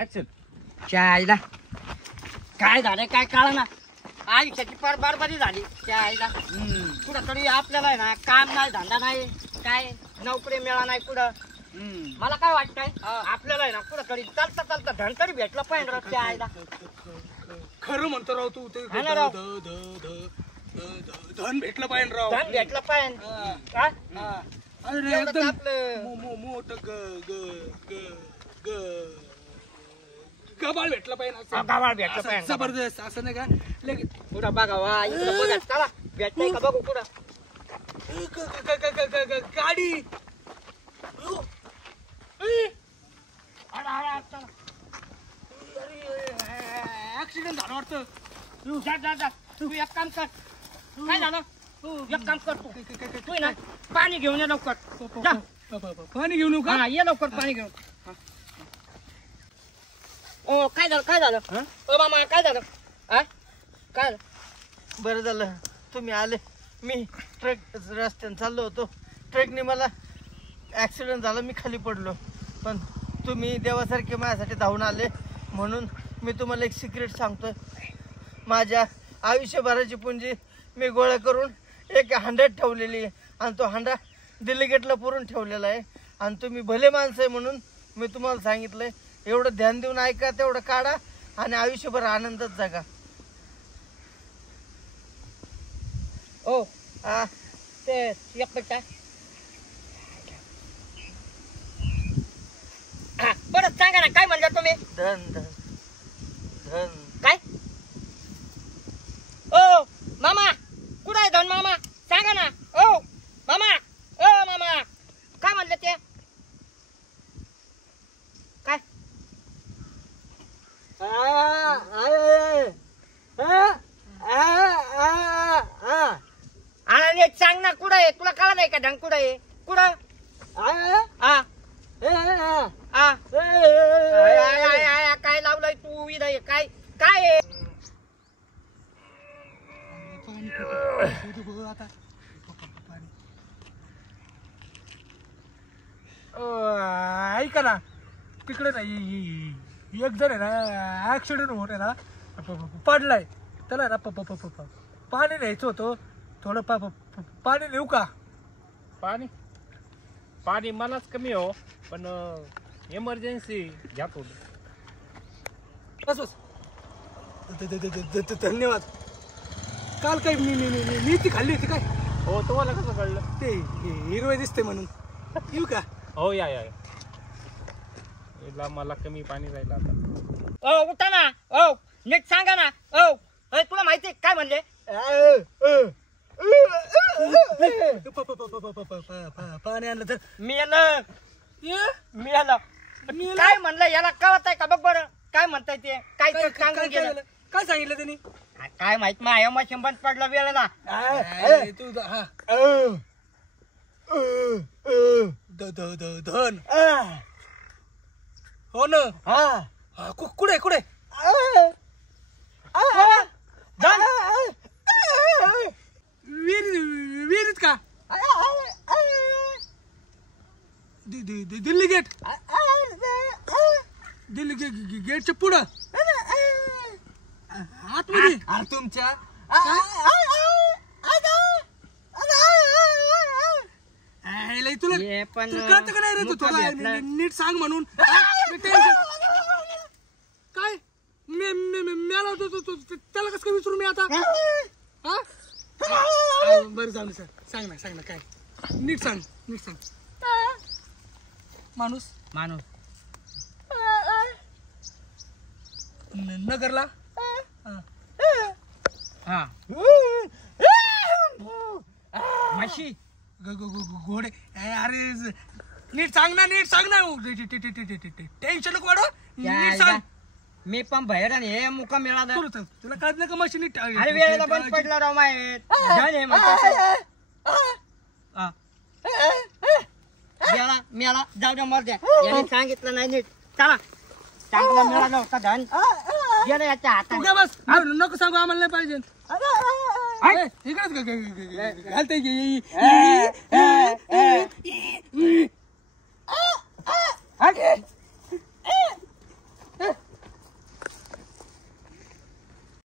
आईला काय झालं काय कळलं ना आयुष्याची फार बरबादी झाली त्या आईला कुठं तरी आपल्याला आहे ना काम नाही धंदा नाही काय नोकरी मिळा नाही कुठं मला काय वाटतंय आपल्याला आहे ना कुठं तरी चालता चालता धन तरी भेटलं पाहिजे त्या आईला खरं म्हणतो राव तू ते धन भेटलं पाहिजे राव धन भेटलं पाहिजे काय अरे एकदम मोठ गबाळ भेटलं पाहिजे गावाला भेटलं पाहिजे जबरदस्त असं नाही का लगेच पुढं बघावा इकडं बघा चला भेटतंय का बघू पुढं गाडी ऍक्सिडेंट झालं वाटतं तू एक काम कर काय झालं एक काम कर तू ना पाणी घेऊन ये लवकर पाणी घेऊन येऊ का ये लवकर पाणी घेऊन ओ काय झालं ओ मामा काय झालं काय बरं झालं तुम्ही आले मी ट्रक रस्त्याने चाललो होतो ट्रकने मला ॲक्सिडेंट झाला मी खाली पडलो पण तुम्ही देवासारखे माझ्यासाठी धावून आले म्हणून मी तुम्हाला एक सिक्रेट सांगतोय माझ्या आयुष्यभराची पुंजी मी गोळा करून एक हांड्यात ठेवलेली आहे आणि तो हांडा दिल्ली गेटला पुरून ठेवलेला आहे आणि तुम्ही भले माणसं आहे म्हणून मी तुम्हाला सांगितलं आहे एवढं ध्यान देऊन ऐका तेवढं काढा आणि आयुष्यभर आनंदात जगा ओ ते एक मिनिट परत सांगा ना काय म्हणलं तुम्ही धन धन धन काय ओ मामा कुठं आहे धन मामा सांगा ना ओ मामा काय म्हणलं ते काय आणि सांग ना कुठं आहे तुला कळलं नाही का ढंग कुठं आहे कुठं काय लावलंय तू इथं काय काय ऐका ना तिकडे नाही एक जण आहे ना ऍक्सिडेंट होत आहे ना पडलाय त्याला ना पाणी न्यायचं होतं थोडं पाणी नेऊ का पाणी मलाच कमी हो पण इमर्जन्सी घ्या थोडं बस धन्यवाद काल काय मी ती खाल्ली होती काय हो तुम्हाला कसं कळलं ते हिरवे दिसते म्हणून येऊ का हो या मला कमी पाणी राहिलं आता ओ उठा ना ओ नीट सांगा ना ओ तुला माहिती काय म्हणले पाणी आणलं तर मी काय म्हणलं याला कळत आहे का बघ बरं काय म्हणताय ते काय सांगून गेलं काय सांगितलं त्यांनी काय माहित माझ्या मशीन बंद पडला वेळेला तू धन हो ना कुठे विहिरीत का दिल्ली गेटच्या पुढं आतमध्ये तुमच्या तुला पण कळतं का नाही रे तू थोडा नीट सांग म्हणून काय मेला होतो त्याला कसं काय विचारू मी आता बरं जाऊ सर सांग ना काय नीट सांग माणूस नगरला म्हशी घोडे अरे नीट सांग ना टेन्शन नको वाढव नीट सांग मी पण बाहेर आणि हे मुका मिळाला तुला कळत नाही का म्हशी नीट अरे वेळेला बंद पडला राव माहित मिळाला जाऊ द्या मर द्या याने सांगितलं नाही नीट चला चांगला मिळाला होता धन गेलं याच्या हातात बस नको सांगू आम्हाला नाही पाहिजे इकडेच घालते